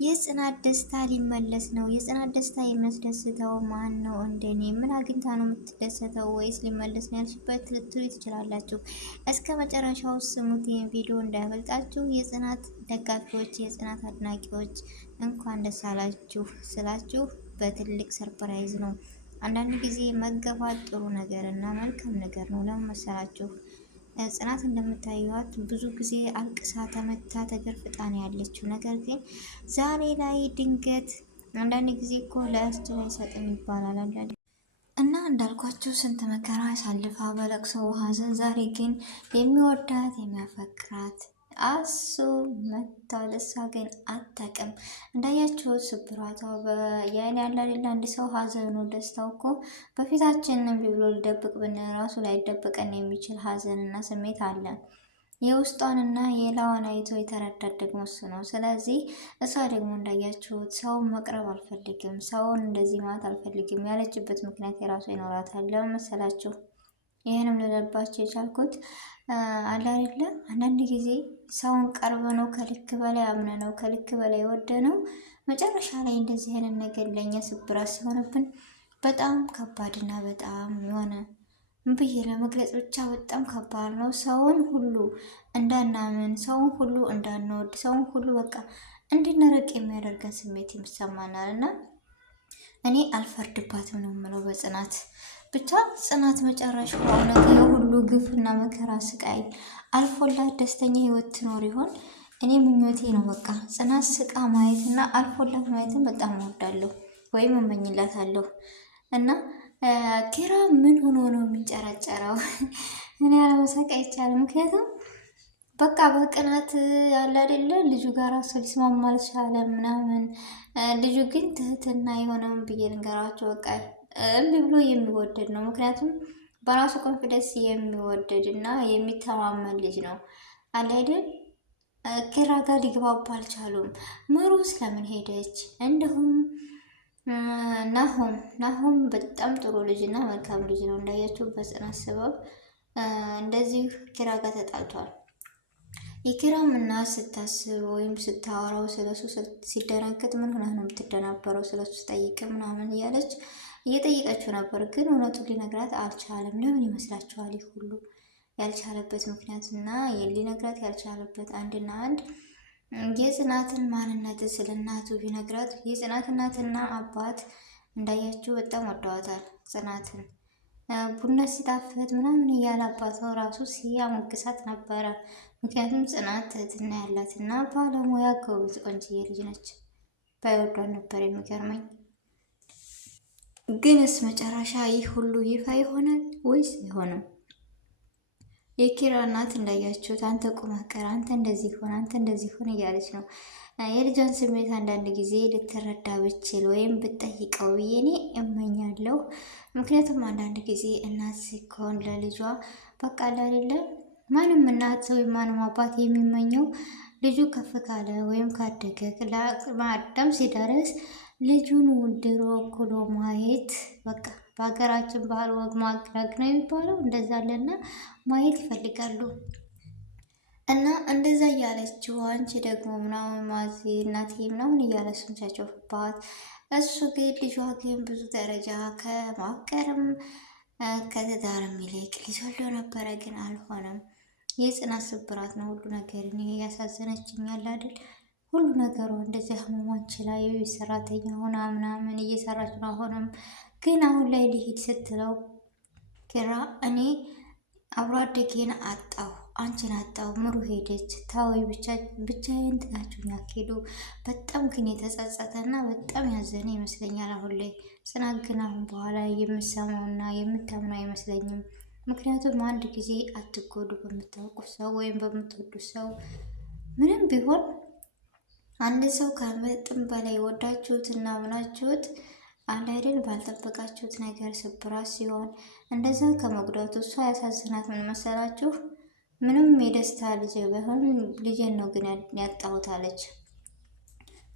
የጽናት ደስታ ሊመለስ ነው። የጽናት ደስታ የሚያስደስተው ማን ነው? እንደኔ ምን አግኝታ ነው የምትደሰተው? ወይስ ሊመለስ ነው ያልሽበት ልትሉ ትችላላችሁ። እስከ መጨረሻው ስሙት። ይህን ቪዲዮ እንዳያመልጣችሁ። የጽናት ደጋፊዎች፣ የጽናት አድናቂዎች እንኳን ደስ አላችሁ ስላችሁ በትልቅ ሰርፕራይዝ ነው። አንዳንድ ጊዜ መገፋት ጥሩ ነገር እና መልካም ነገር ነው። ለምን መሰላችሁ? ጽናት እንደምታዩት ብዙ ጊዜ አልቅሳ ተመታ ተገርፍጣ ነው ያለችው። ነገር ግን ዛሬ ላይ ድንገት አንዳንድ ጊዜ እኮ ለያስችል አይሰጥም ይባላል አንዳንድ እና እንዳልኳችሁ ስንት መከራ አሳልፋ በለቅሶ ሐዘን ዛሬ ግን የሚወዳት የሚያፈቅራት አሱ መጥቷል። እሷ ግን አታውቅም። እንዳያችሁት ስብራቷ የኔ ያለ ሌላ አንድ ሰው ሀዘኑ ደስታው እኮ በፊታችን ብሎ ሊደብቅ ብን ራሱ ላይደበቀን የሚችል ሀዘንና ስሜት አለ። የውስጧንና የላዋን አይቶ የተረዳት ደግሞ እሱ ነው። ስለዚህ እሷ ደግሞ እንዳያችሁት ሰውን መቅረብ አልፈልግም፣ ሰውን እንደዚህ ማለት አልፈልግም ያለችበት ምክንያት የራሱ ይኖራታል። ለምን መሰላችሁ? ይህንም ልለባቸው የቻልኩት አለ አይደለ? አንዳንድ ጊዜ ሰውን ቀርበ ነው ከልክ በላይ አምነ ነው ከልክ በላይ ወደ ነው መጨረሻ ላይ እንደዚህ አይነት ነገር ለእኛ ስብራት ሲሆንብን በጣም ከባድና በጣም የሆነ ብዬ ለመግለጽ ብቻ በጣም ከባድ ነው። ሰውን ሁሉ እንዳናምን፣ ሰውን ሁሉ እንዳንወድ፣ ሰውን ሁሉ በቃ እንድንርቅ የሚያደርገን ስሜት ይሰማናል እና እኔ አልፈርድባትም ነው የምለው በጽናት ብቻ ጽናት መጨረሻው እውነት የሁሉ ግፍና መከራ ስቃይ አልፎላት ደስተኛ ህይወት ትኖር ይሆን? እኔ ምኞቴ ነው። በቃ ጽናት ስቃ ማየትና አልፎላት ማየትን በጣም እወዳለሁ ወይም እመኝላታለሁ። እና ኪራ ምን ሆኖ ነው የሚንጨረጨረው? እኔ አለመሳቅ አይቻልም። ምክንያቱም በቃ በቅናት ያለ አይደለ ልጁ ጋር ራሱ ሊስማማ አልቻለም ምናምን። ልጁ ግን ትህትና የሆነውን ብዬ ልንገራቸው በቃ እምቢ ብሎ የሚወደድ ነው። ምክንያቱም በራሱ ኮንፊደንስ የሚወደድ እና የሚተማመን ልጅ ነው አለ አይደል? ኪራ ጋር ሊግባቡ አልቻሉም። ምሩ ስለምን ሄደች? እንዲሁም ናሆም በጣም ጥሩ ልጅ እና መልካም ልጅ ነው። እንዳያችሁ በጽናት ስበብ እንደዚህ ኪራ ጋር ተጣልቷል። የኪራም እና ስታስብ ወይም ስታወራው ስለሱ ሲደናገጥ ምን ሆነህ ነው የምትደናበረው? ስለሱ ስጠይቅ ምናምን እያለች እየጠየቀችው ነበር። ግን እውነቱን ሊነግራት አልቻለም። ለምን ይመስላችኋል? ይህ ሁሉ ያልቻለበት ምክንያት እና ሊነግራት ያልቻለበት አንድና አንድ የጽናትን ማንነት ስለ እናቱ ቢነግራት የጽናት እናትና አባት እንዳያችሁ በጣም ወደዋታል ጽናትን። ቡና ሲጣፍጥ ምናምን እያለ አባቷ ራሱ ሲያሞግሳት ነበረ። ምክንያቱም ጽናት ትህትና ያላትና ባለሙያ ጎበዝ ቆንጅዬ ልጅ ነች። ባይወዷን ነበር የሚገርመኝ። ግንስ መጨረሻ ይህ ሁሉ ይፋ ይሆናል ወይስ አይሆንም? የኪራ እናት እንዳያችሁት አንተ ቁመህ ቀር፣ አንተ እንደዚህ ሆን፣ አንተ እንደዚህ ሆን እያለች ነው። የልጇን ስሜት አንዳንድ ጊዜ ልትረዳ ብችል ወይም ብጠይቀው ብዬ እኔ እመኛለሁ። ምክንያቱም አንዳንድ ጊዜ እናት ሲኮን ለልጇ በቃ አይደለ ማንም እናት ወይም ማንም አባት የሚመኘው ልጁ ከፍ ካለ ወይም ካደገ ለአቅመ አዳም ሲደርስ ልጁን ድሮ ኩሎ ማየት በቃ በሀገራችን ባህል ወግ ማቅረግ ነው የሚባለው። እንደዛ አለና ማየት ይፈልጋሉ። እና እንደዛ እያለችው አንቺ ደግሞ ምናምን ማዚ እናቴ ምናምን እያለ እሱን ሲያጨፍባት፣ እሱ ግን ልጇ ግን ብዙ ደረጃ ከማፍቀርም ከትዳርም ይልቅ ልጅ ወልዶ ነበረ፣ ግን አልሆነም። የጽናት ስብራት ነው ሁሉ ነገር። እኔ ያሳዘነችኝ ያለ አይደል ሁሉ ነገሯ እንደዚህ ህመሟን ላይ ሰራተኛ ሆና ምናምን እየሰራች ነው። አሁንም ግን አሁን ላይ ሊሄድ ስትለው ኪራ እኔ አብሮ አደጌን አጣሁ፣ አንቺን አጣሁ፣ ምሩ ሄደች፣ ታዊ ብቻዬን ትታችሁኝ አትሄዱ። በጣም ግን የተጸጸተና በጣም ያዘነ ይመስለኛል አሁን ላይ። ጽናት ግን አሁን በኋላ የምሰማውና የምታምነው አይመስለኝም። ምክንያቱም አንድ ጊዜ አትጎዱ በምታውቁት ሰው ወይም በምትወዱት ሰው ምንም ቢሆን አንድ ሰው ከመጠን በላይ ወዳችሁት እና ምናችሁት አንድ አይደል ባልጠበቃችሁት ነገር ስብራት ሲሆን እንደዛ ከመጉዳቱ እሷ ያሳዝናት ምን መሰላችሁ? ምንም የደስታ ልጅ ባይሆን ልጄን ነው ግን ያጣሁት አለች።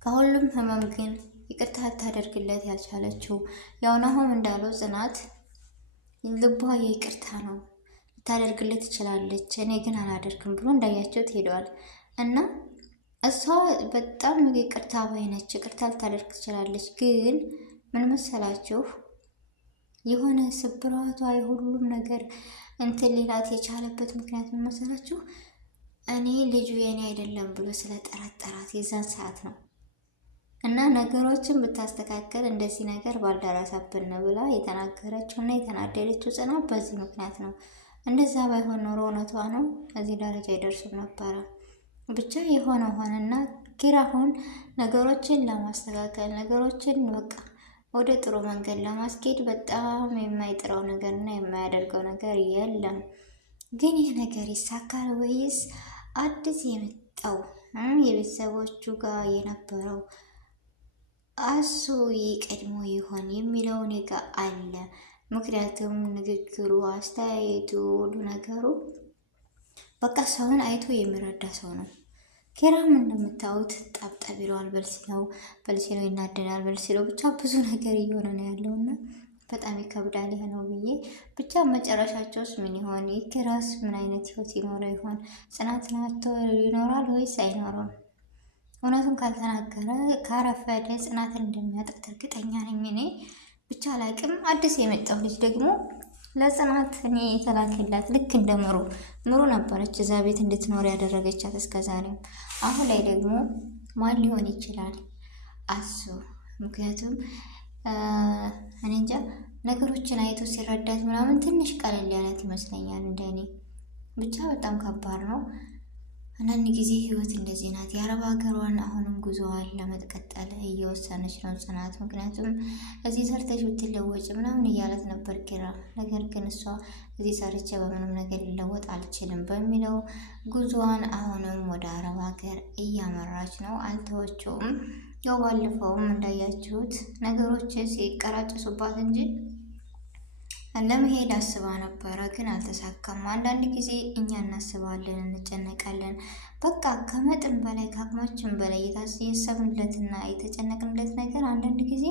ከሁሉም ህመም ግን ይቅርታ ታደርግለት ያልቻለችው ያው ናሆም እንዳለው ጽናት ልቧ የይቅርታ ነው ልታደርግለት ትችላለች፣ እኔ ግን አላደርግም ብሎ እንዳያችሁት ሄደዋል እና እሷ በጣም ይቅርታ ባይ ነች። ይቅርታ ልታደርግ ትችላለች። ግን ምን መሰላችሁ የሆነ ስብራቷ የሁሉም ነገር እንትን ሌላት የቻለበት ምክንያት ምን መሰላችሁ? እኔ ልጁ የኔ አይደለም ብሎ ስለጠረጠራት የዛን ሰዓት ነው። እና ነገሮችን ብታስተካከል እንደዚህ ነገር ባልደረሰብን ብላ የተናገረችው እና የተናደደችው ጽናት በዚህ ምክንያት ነው። እንደዛ ባይሆን ኖሮ እውነቷ ነው እዚህ ደረጃ አይደርሱም ነበረ። ብቻ የሆነ ሆነና ኪራ አሁን ነገሮችን ለማስተካከል ነገሮችን በቃ ወደ ጥሩ መንገድ ለማስኬድ በጣም የማይጥረው ነገር እና የማያደርገው ነገር የለም። ግን ይህ ነገር ይሳካል ወይስ አዲስ የመጣው የቤተሰቦቹ ጋር የነበረው አሱ ቀድሞ ይሆን የሚለው እኔ ጋ አለ። ምክንያቱም ንግግሩ፣ አስተያየቱ፣ ሁሉ ነገሩ በቃ ሰውን አይቶ የሚረዳ ሰው ነው። ኪራም እንደምታዩት ጠብጠብ ይለዋል፣ በልሲለው ይናደዳል፣ በልሲለው ብቻ ብዙ ነገር እየሆነ ነው ያለውና በጣም ይከብዳል። ይሄ ነው ብዬ ብቻ መጨረሻቸውስ ምን ይሆን? የኪራስ ምን አይነት ህይወት ይኖረው ይሆን? ጽናት ናቶ ይኖራል ወይስ አይኖረውም? እውነቱን ካልተናገረ ካረፈደ ጽናትን እንደሚያጣት እርግጠኛ ነኝ እኔ። ብቻ አላቅም። አዲስ የመጣው ልጅ ደግሞ ለጽናት እኔ የተላከላት ልክ እንደ ምሩ ነበረች እዛ ቤት እንድትኖር ያደረገቻት እስከዛሬም። አሁን ላይ ደግሞ ማን ሊሆን ይችላል አሱ? ምክንያቱም እኔ እንጃ ነገሮችን አይቶ ሲረዳት ምናምን ትንሽ ቀለል ያላት ይመስለኛል እንደኔ። ብቻ በጣም ከባድ ነው። አንዳንድ ጊዜ ህይወት እንደዚህ ናት። የአረብ ሀገሯን አሁንም ጉዞዋን ለመቀጠል እየወሰነች ነው ጽናት። ምክንያቱም እዚህ ሰርተሽ ብትለወጭ ምናምን እያለት ነበር ኪራ። ነገር ግን እሷ እዚህ ሰርቼ በምንም ነገር ሊለወጥ አልችልም በሚለው ጉዞዋን አሁንም ወደ አረብ ሀገር እያመራች ነው። አልተወችውም። ያው ባለፈውም እንዳያችሁት ነገሮች ሲቀራጭሱባት እንጂ ለመሄድ አስባ ነበረ፣ ግን አልተሳካም። አንዳንድ ጊዜ እኛ እናስባለን፣ እንጨነቃለን። በቃ ከመጠን በላይ ከአቅማችን በላይ የታሰብንለትና የተጨነቅንለት ነገር አንዳንድ ጊዜ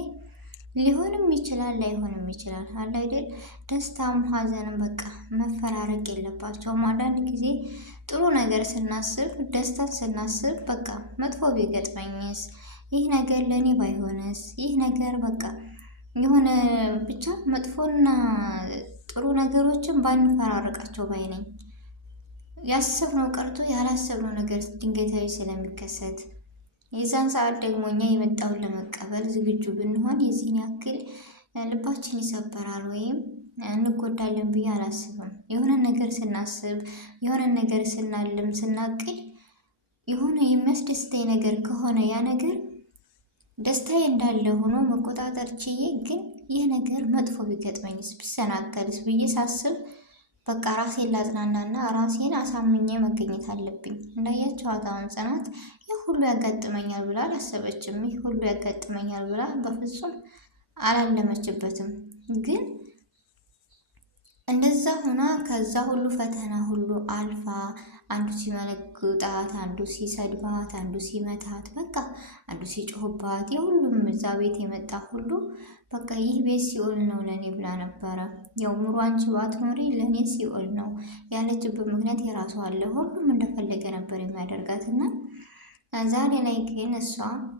ሊሆንም ይችላል፣ ላይሆንም ይችላል። አለ አይደል? ደስታም ሀዘንም በቃ መፈራረቅ የለባቸውም። አንዳንድ ጊዜ ጥሩ ነገር ስናስብ፣ ደስታን ስናስብ በቃ መጥፎ ቢገጥመኝስ፣ ይህ ነገር ለእኔ ባይሆንስ፣ ይህ ነገር በቃ የሆነ ብቻ መጥፎና ጥሩ ነገሮችን ባንፈራረቃቸው ባይ ነኝ። ያሰብነው ቀርቶ ያላሰብነው ነገር ድንገታዊ ስለሚከሰት የዛን ሰዓት ደግሞ እኛ የመጣውን ለመቀበል ዝግጁ ብንሆን የዚህን ያክል ልባችን ይሰበራል ወይም እንጎዳለን ብዬ አላስብም። የሆነ ነገር ስናስብ፣ የሆነ ነገር ስናልም፣ ስናቅድ የሆነ የሚያስደስተኝ ነገር ከሆነ ያ ነገር ደስታዬ እንዳለ ሆኖ መቆጣጠር ችዬ፣ ግን ይህ ነገር መጥፎ ቢገጥመኝስ ቢሰናከልስ ብዬ ሳስብ በቃ ራሴን ላጽናናና ራሴን አሳምኜ መገኘት አለብኝ። እንዳያቸዋት አሁን ጽናት ይህ ሁሉ ያጋጥመኛል ብላ አላሰበችም። ይህ ሁሉ ያጋጥመኛል ብላ በፍጹም አላለመችበትም። ግን እንደዛ ሆና ከዛ ሁሉ ፈተና ሁሉ አልፋ አንዱ ሲመለግጣት፣ አንዱ ሲሰድባት፣ አንዱ ሲመታት፣ በቃ አንዱ ሲጮህባት፣ የሁሉም እዛ ቤት የመጣ ሁሉ በቃ ይህ ቤት ሲኦል ነው ለእኔ ብላ ነበረ። ያው ምሩ አንቺ ባትኖሪ ለእኔ ሲኦል ነው ያለችበት ምክንያት የራሷ አለ። ሁሉም እንደፈለገ ነበር የሚያደርጋትና ዛሬ ላይ ግን እሷ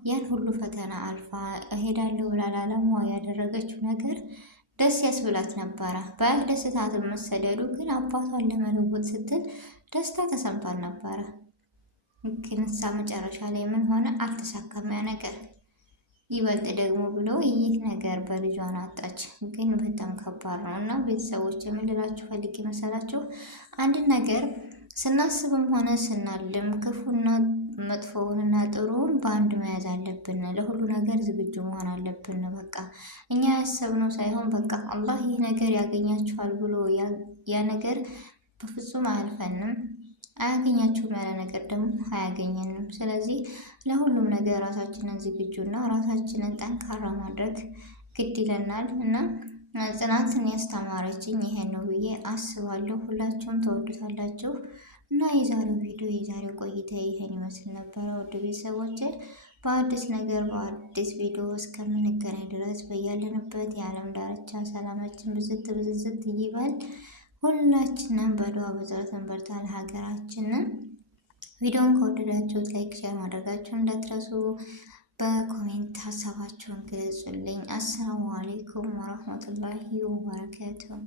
ያን ሁሉ ፈተና አልፋ እሄዳለሁ ብላ ላለማዋ ያደረገችው ነገር ደስ ያስብላት ነበረ። ባያስደስታትም መሰደዱ ግን አባቷን ለመለወጥ ስትል ደስታ ተሰምቷል ነበረ። ግን እሷ መጨረሻ ላይ ምን ሆነ? አልተሳካም ያ ነገር። ይበልጥ ደግሞ ብሎ ይህ ነገር በልጇን አጣች። ግን በጣም ከባድ ነው እና ቤተሰቦች የምንላችሁ ፈልጌ መሰላችሁ አንድ ነገር ስናስብም ሆነ ስናልም ክፉና መጥፎውንና ጥሩውን በአንድ መያዝ አለብን። ለሁሉ ነገር ዝግጁ መሆን አለብን። በቃ እኛ ያሰብነው ሳይሆን በቃ አላህ ይህ ነገር ያገኛችኋል ብሎ ያ ነገር በፍጹም አያልፈንም። አያገኛችሁም ያለ ነገር ደግሞ አያገኘንም። ስለዚህ ለሁሉም ነገር ራሳችንን ዝግጁና ራሳችንን ጠንካራ ማድረግ ግድ ይለናል እና ጽናትን ያስተማረችኝ ይሄን ነው ብዬ አስባለሁ። ሁላችሁም ተወዱታላችሁ እና የዛሬው ቪዲዮ የዛሬው ቆይታ ይሄን ይመስል ነበረ። ውድ ቤተሰቦች በአዲስ ነገር በአዲስ ቪዲዮ እስከምንገናኝ ድረስ በያለንበት የዓለም ዳርቻ ሰላማችን ብዝት ይበል። ሁላችንም በዱዓ በጸሎት እንበርታ ለሀገራችንን ቪዲዮውን ከወደዳችሁት ላይክ፣ ሼር ማድረጋችሁን እንዳትረሱ። በኮሜንት ሀሳባችሁን ግለጹልኝ። አሰላሙ አሌይኩም ወረህመቱላሂ ወበረካቱሁ።